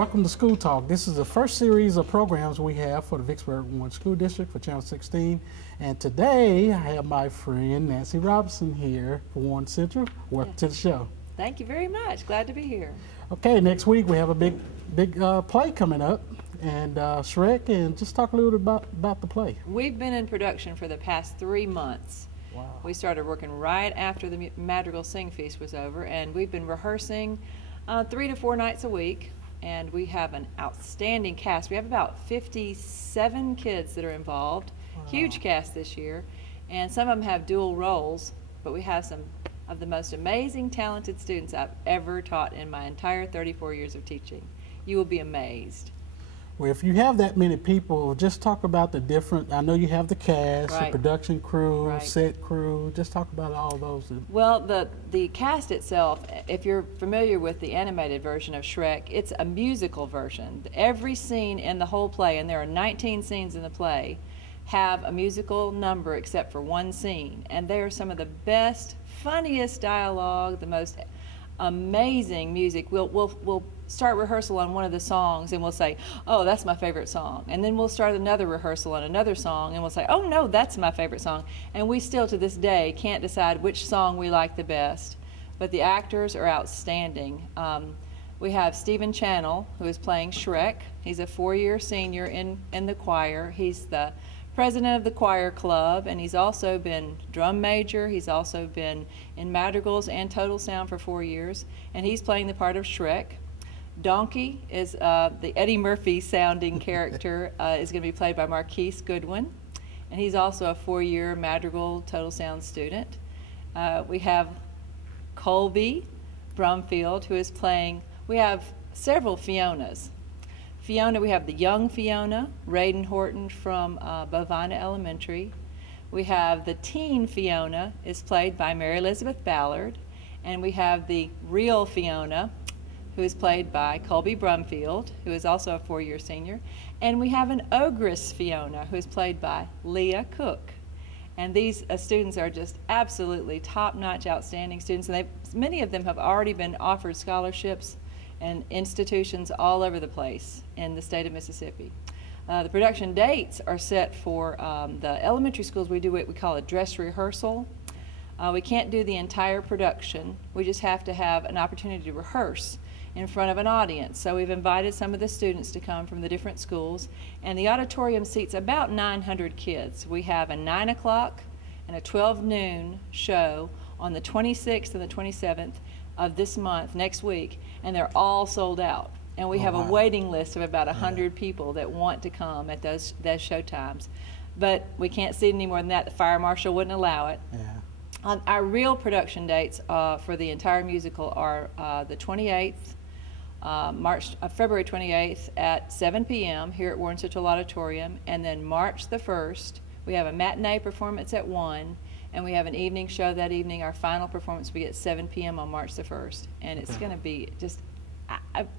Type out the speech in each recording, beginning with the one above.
welcome to School Talk. This is the first series of programs we have for the Vicksburg 1 School District for Channel 16. And today I have my friend Nancy Robinson here for Warren Central. Welcome to the show. Thank you very much. Glad to be here. Okay, next week we have a big play coming up, and Shrek, and just talk a little bit about the play. We've been in production for the past 3 months. Wow. We started working right after the Madrigal Sing Feast was over, and we've been rehearsing 3 to 4 nights a week, and we have an outstanding cast. We have about 57 kids that are involved. Wow. Huge cast this year, and some of them have dual roles, but we have some of the most amazing, talented students I've ever taught in my entire 34 years of teaching. You will be amazed. Well, if you have that many people, just talk about the different, I know you have the cast, right. the production crew, right. set crew, just talk about all those. Well, the cast itself, if you're familiar with the animated version of Shrek, it's a musical version. Every scene in the whole play, and there are 19 scenes in the play, have a musical number except for one scene. And they are some of the best, funniest dialogue, the most amazing music. We'll start rehearsal on one of the songs and we'll say, oh, that's my favorite song. And then we'll start another rehearsal on another song and we'll say, oh no, that's my favorite song. And we still to this day can't decide which song we like the best. But the actors are outstanding. We have Stephen Channel, who is playing Shrek. He's a 4-year senior in the choir. He's the president of the choir club, and he's also been drum major. He's also been in madrigals and total sound for 4 years, and he's playing the part of Shrek. Donkey is the Eddie Murphy sounding character, is going to be played by Marquise Goodwin, and he's also a 4-year madrigal total sound student. We have Colby Brumfield, who is playing, we have several Fionas. Fiona, we have the young Fiona, Raiden Horton from Bovina Elementary. We have the teen Fiona, is played by Mary Elizabeth Ballard. And we have the real Fiona, who is played by Colby Brumfield, who is also a 4-year senior. And we have an ogress Fiona, who is played by Leah Cook. And these students are just absolutely top-notch, outstanding students. And many of them have already been offered scholarships and institutions all over the place in the state of Mississippi. The production dates are set for the elementary schools. We do what we call a dress rehearsal. We can't do the entire production. We just have to have an opportunity to rehearse in front of an audience. So we've invited some of the students to come from the different schools, and the auditorium seats about 900 kids. We have a 9 o'clock and a 12 noon show on the 26th and the 27th of this month, next week, and they're all sold out. And we have a waiting list of about 100 people that want to come at those show times. But we can't seat any more than that. The fire marshal wouldn't allow it. Yeah. Our real production dates for the entire musical are the 28th, February 28th at 7 p.m. here at Warren Central Auditorium, and then March the 1st, we have a matinee performance at 1, and we have an evening show that evening. Our final performance will be at 7 p.m. on March the 1st. And it's going to be just,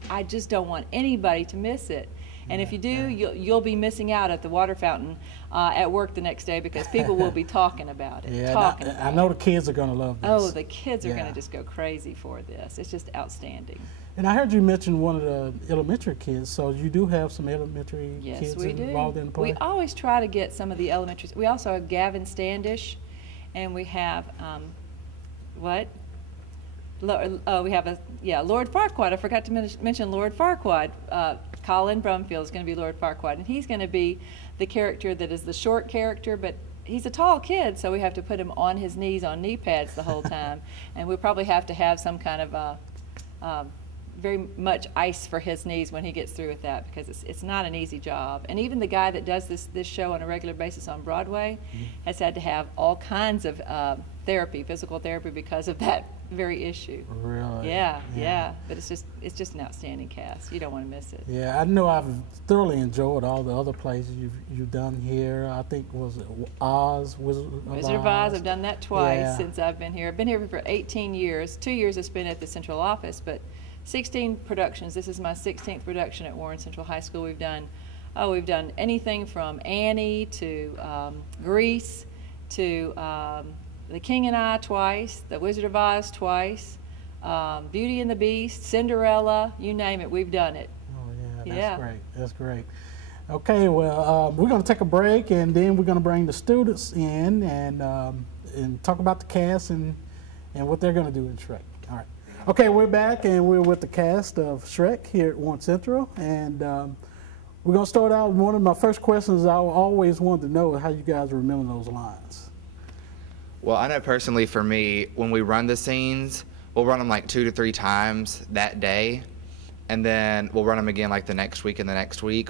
I just don't want anybody to miss it. And if you do, you'll be missing out at the water fountain at work the next day, because people will be talking about it. Yeah, I know the kids are going to love this. Oh, the kids are going to just go crazy for this. It's just outstanding. And I heard you mention one of the elementary kids, so you do have some elementary kids involved in the play? We always try to get some of the elementaries. We also have Gavin Standish. And we have, we have Lord Farquaad. I forgot to mention Lord Farquaad. Colin Brumfield is going to be Lord Farquaad, and he's going to be the character that is the short character, but he's a tall kid, so we have to put him on his knees on knee pads the whole time. And we probably have to have some kind of very much ice for his knees when he gets through with that, because it's not an easy job. And even the guy that does this show on a regular basis on Broadway has had to have all kinds of therapy, physical therapy, because of that very issue. Really? Yeah. But it's just an outstanding cast. You don't want to miss it. Yeah, I know I've thoroughly enjoyed all the other plays you've done here. I think, was it Oz, Wizard of Oz? I've done that twice since I've been here. I've been here for 18 years. 2 years I spent at the central office, but 16 productions. This is my 16th production at Warren Central High School. We've done anything from Annie to Grease to The King and I twice, The Wizard of Oz twice, Beauty and the Beast, Cinderella, you name it, we've done it. Yeah. Great. That's great. Okay, well, we're going to take a break, and then we're going to bring the students in and talk about the cast and what they're going to do in Shrek. All right. Okay, we're back, and we're with the cast of Shrek here at Warren Central, and we're going to start out with one of my first questions I always wanted to know how you guys remember those lines. Well, I know personally for me, when we run the scenes, we'll run them like 2 to 3 times that day, and then we'll run them again like the next week and the next week.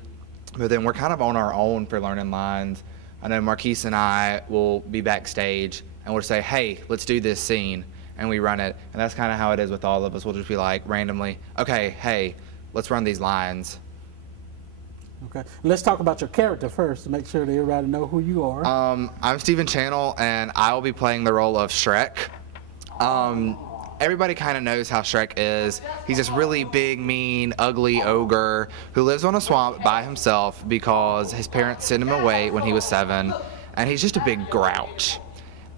But then we're kind of on our own for learning lines. I know Marquise and I will be backstage, and we'll say, hey, let's do this scene, and we run it. And that's kind of how it is with all of us. We'll just be like, randomly, okay, hey, let's run these lines. Okay, let's talk about your character first to make sure that everybody know who you are. I'm Stephen Channel, and I will be playing the role of Shrek. Everybody kind of knows how Shrek is. He's this really big, mean, ugly ogre who lives on a swamp by himself because his parents sent him away when he was 7, and he's just a big grouch.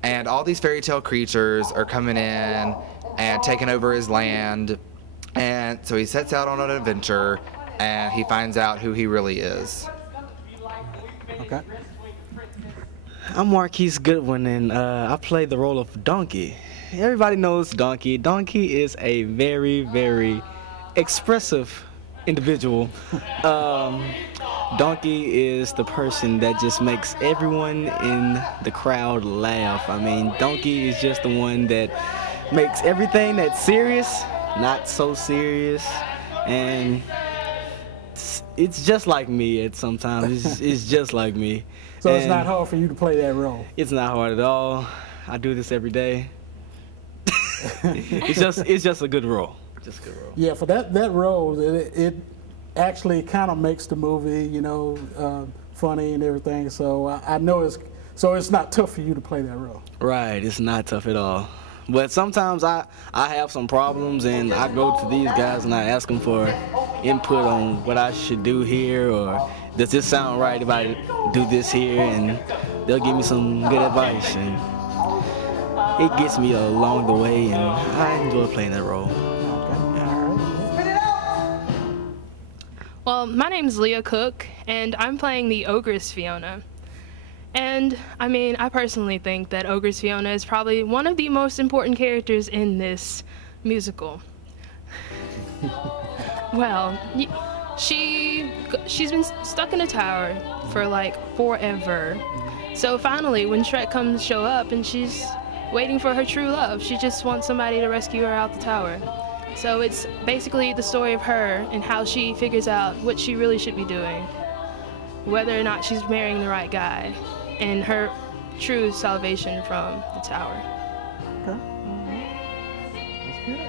And all these fairy tale creatures are coming in and taking over his land, and so he sets out on an adventure, and he finds out who he really is. Okay. I'm Marquise Goodwin, and I play the role of Donkey. Everybody knows Donkey. Donkey is a very, very expressive individual. Donkey is the person that just makes everyone in the crowd laugh. I mean, Donkey is just the one that makes everything that's serious not so serious, and it's just like me at sometimes. It's just like me. So and it's not hard for you to play that role? It's not hard at all. I do this every day. It's just a good role. Just a good role. Yeah, for that role, it actually kind of makes the movie, you know, funny and everything. So I know it's not tough for you to play that role. Right, it's not tough at all. But sometimes I have some problems, and I go to these guys and I ask them for input on what I should do here, or does this sound right if I do this here, and they'll give me some good advice, and it gets me along the way, and I enjoy playing that role. Well, my name's Leah Cook, and I'm playing the Ogress Fiona. And, I mean, I personally think that Ogress Fiona is probably one of the most important characters in this musical. Well, she's been stuck in a tower for, like, forever. So finally, when Shrek comes to show up and she's waiting for her true love, she just wants somebody to rescue her out the tower. So it's basically the story of her and how she figures out what she really should be doing, whether or not she's marrying the right guy, and her true salvation from the tower. Okay. That's good.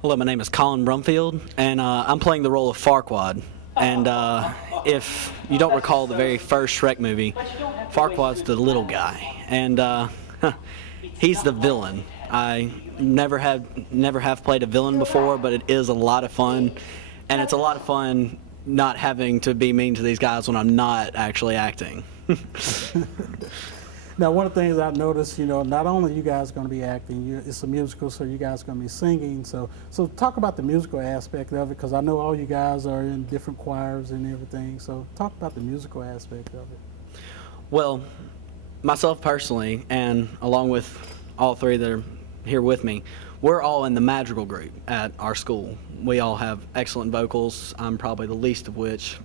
Hello, my name is Colin Brumfield, and I'm playing the role of Farquaad. And if you don't recall the very first Shrek movie, Farquaad's the little guy, and he's the villain. I never have played a villain before, but it is a lot of fun, and it's a lot of fun not having to be mean to these guys when I'm not actually acting. Now, one of the things I've noticed, you know, not only you guys going to be acting, it's a musical, so you guys going to be singing. So talk about the musical aspect of it, because I know all you guys are in different choirs and everything. So talk about the musical aspect of it. Well, myself personally, and along with all three that are here with me, we're all in the madrigal group at our school. We all have excellent vocals. I'm probably the least of which.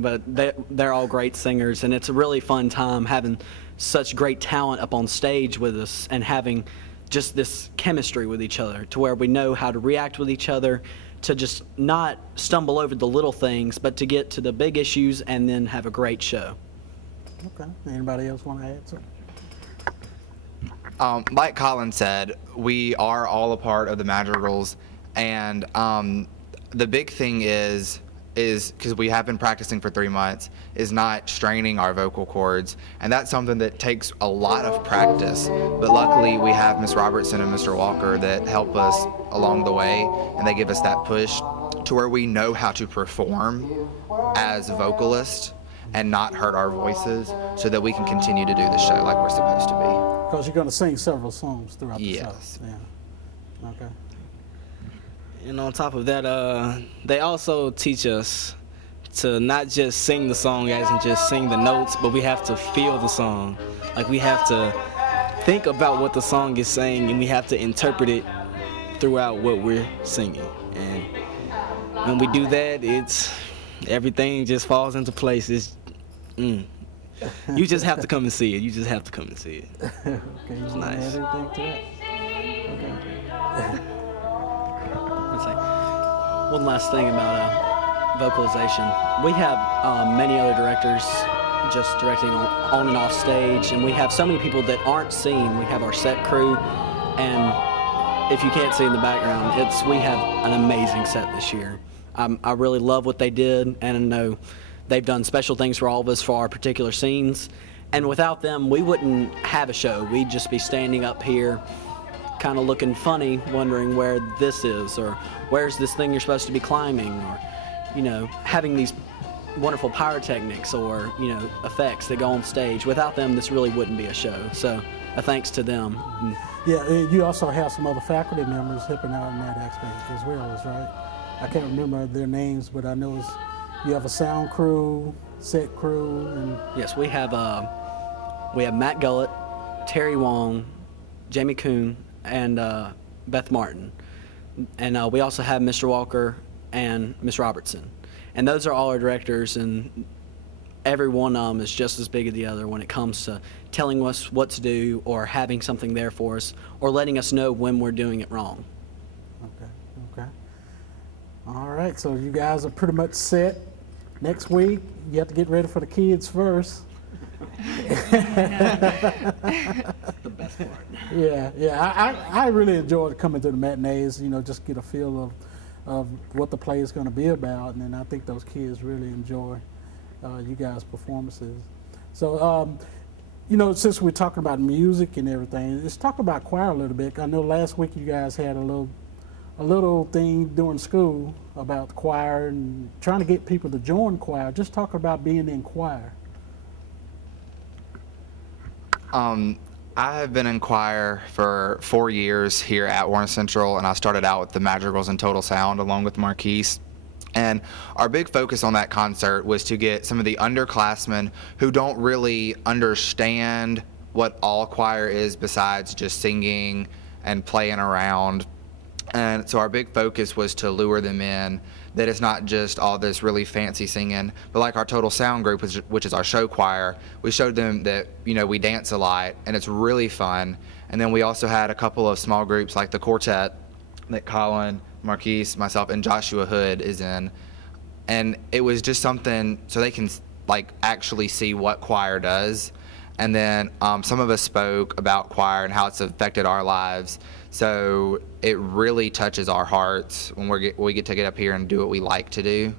But they're all great singers, and it's a really fun time having such great talent up on stage with us and having just this chemistry with each other to where we know how to react with each other, to just not stumble over the little things, but to get to the big issues and then have a great show. Okay. Anybody else want to add something? Like Colin said, we are all a part of the madrigals, and the big thing is because we have been practicing for 3 months, is not straining our vocal cords, and that's something that takes a lot of practice. But luckily, we have Miss Robertson and Mr. Walker that help us along the way, and they give us that push to where we know how to perform as vocalists and not hurt our voices, so that we can continue to do the show like we're supposed to be. Because you're going to sing several songs throughout the show. Yes. Yeah. Okay. And on top of that, they also teach us to not just sing the song as in just sing the notes, but we have to feel the song. Like we have to think about what the song is saying, and we have to interpret it throughout what we're singing. And when we do that, everything just falls into place. You just have to come and see it. You just have to come and see it. Okay, It's you wanna nice. add anything to that? Okay. Let's say one last thing about vocalization. We have many other directors just directing on and off stage, and we have so many people that aren't seen. We have our set crew, and if you can't see in the background, we have an amazing set this year. I really love what they did, and I know they've done special things for all of us for our particular scenes, and without them, we wouldn't have a show. We'd just be standing up here kind of looking funny, wondering where this is, or where's this thing you're supposed to be climbing, or, you know, having these wonderful pyrotechnics or, you know, effects that go on stage. Without them, this really wouldn't be a show. So a thanks to them. Yeah, you also have some other faculty members helping out in that aspect as well, is right? I can't remember their names, but I know you have a sound crew, set crew, and Yes, we have Matt Gullett, Terry Wong, Jamie Kuhn, and Beth Martin. And we also have Mr. Walker and Miss Robertson. And those are all our directors, and every one of them is just as big as the other when it comes to telling us what to do, or having something there for us, or letting us know when we're doing it wrong. okay. All right, so you guys are pretty much set. Next week, you have to get ready for the kids first. The best part. Yeah. I really enjoyed coming to the matinees, you know, just get a feel of what the play is going to be about, and then I think those kids really enjoy you guys' performances. So, you know, since we're talking about music and everything, let's talk about choir a little bit. I know last week you guys had a little thing during school about choir and trying to get people to join choir. Just talk about being in choir. I have been in choir for 4 years here at Warren Central, and I started out with the Madrigals and Total Sound along with Marquise. And our big focus on that concert was to get some of the underclassmen who don't really understand what all choir is besides just singing and playing around. And so our big focus was to lure them in, that it's not just all this really fancy singing, but like our Total Sound group, which is our show choir, we showed them that, you know, we dance a lot and it's really fun. And then we also had a couple of small groups like the quartet that Colin, Marquise, myself, and Joshua Hood is in. And it was just something so they can like actually see what choir does. And then some of us spoke about choir and how it's affected our lives. So it really touches our hearts when we get to get up here and do what we like to do.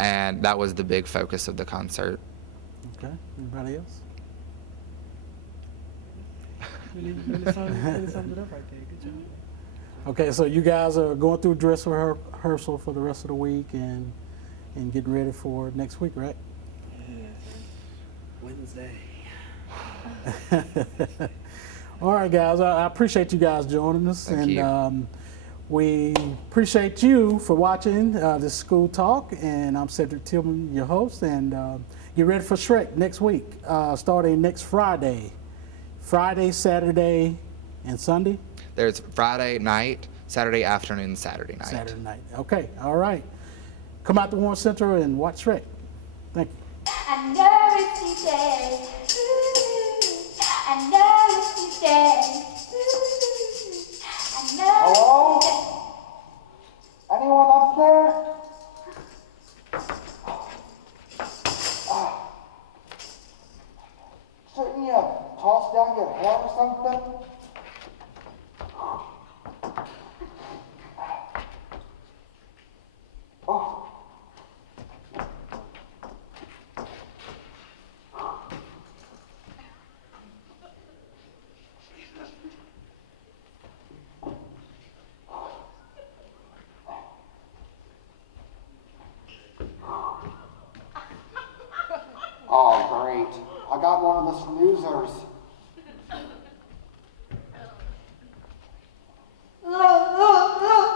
And that was the big focus of the concert. Okay, anybody else? Really summed it up right there. Good job. Okay, so you guys are going through dress rehearsal for the rest of the week and getting ready for next week, right? Wednesday. All right, guys, I appreciate you guys joining us. Thank you. We appreciate you for watching this School Talk, and I'm Cedric Tillman, your host, and get ready for Shrek next week, starting next Friday, Saturday, and Sunday? There's Friday night, Saturday afternoon, Saturday night. Saturday night. Okay, all right. Come out to Warren Central and watch Shrek. Thank you. I know it's today. I know it's today. I know. Hello? Anyone up there? Shouldn't you toss down your hair or something? Oh. Oh, great. I got one of the snoozers. Look, look, look.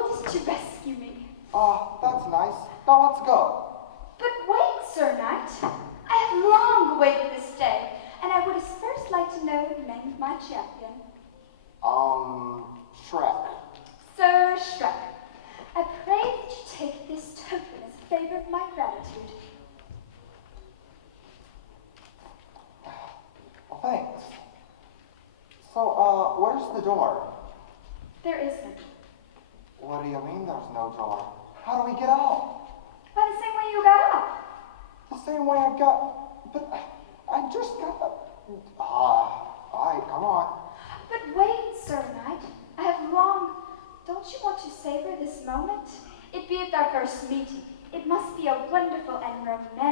bold to rescue me. That's nice. Now let's go. But wait, Sir Knight. I have long awaited this day, and I would first like to know the name of my champion. Shrek. Sir Shrek, I pray that you take this token as a favor of my gratitude. Well, thanks. So, where's the door? There is no. What do you mean there's no door? How do we get out? By the same way you got up. The same way I got... But I just got up. Alright, come on. But wait, Sir Knight. I have long... Don't you want to savor this moment? It beeth our first meeting. It must be a wonderful and romantic